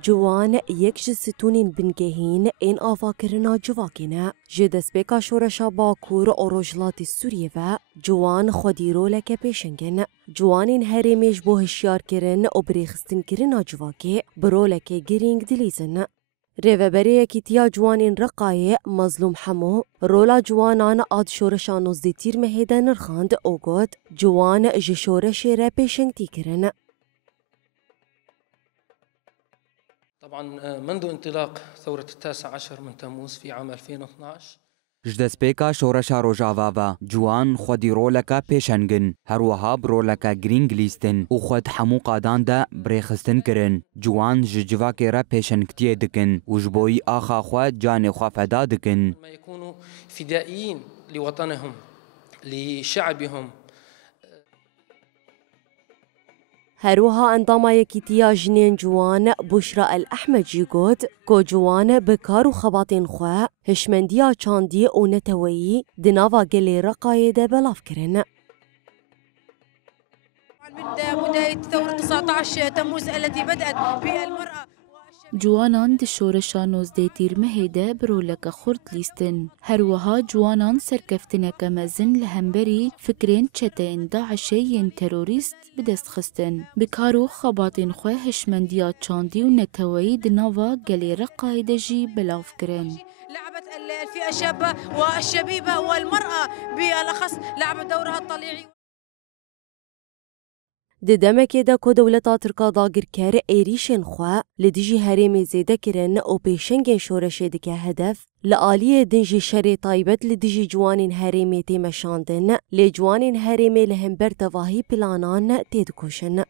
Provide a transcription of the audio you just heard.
جوان یکج ستونین بنگهین این آفاکرنا جواکینه جدسپیکا شورشا باکور اوروجلاتی سوریه و جوان خودی رولک پیشنگن جوانین هریمیش بو هشیار کرن و بریخستن کرنا جواکی برولک گرینگ دلیزن ریوبری کیتیا جوانین رقای مظلوم حمو رولا جوانان آد شورشا نزدی تیر مهیده نرخاند او گود جوان جشورش را پیشنگ تی کرن. طبعا منذ انطلاق ثورة 19 من تموز في عام 2012 جدسپیکا شورشا روژاوا جوان خودی رولکا پیشنگن هروها برولکا گرینگ لیستن و خود حمو قادان دا بریخستن کرن جوان جواکی را پیشنگتیه دکن و جبوی آخا خواه جان خواه فدا دکن ما يكونوا فدائيين لوطنهم لشعبهم. هروها انضما يكيتيا جنين جوان بشرى الأحمد جيغود كو جوان بكارو خباطين خوا هشمنديا چاندي و نتويي دنافا قلي رقايد بلاف كرن. من بداية ثورة 19 تموز التي بدأت بالمرأة جوانان د شورشا نوزده تیر مهیده برولک خورد لیستن. هروها جوانان سرکفتنک مزن لهمبری فکرین چتین داعشین تروریست بدست خستن. بکارو خباطین خواه هشمندیات چاندی و نتوایی دناوا گلی رقاید جی بلاف کرن. لعبت الفئة الشابة والشبيبة والمرأة بالأخص لعبت دورها الطليعي. ددمکی دا که دولتا ترکا داگر کار ایریشن خواه لدیجی هرمی زیده کرن و پیشنگین شورشه دکه هدف لآلیه دنجی شری طایبت لدیجی جوانین هرمی تیمشاندن لجوانین هرمی لهمبر تواهی پلانان تیدکوشن.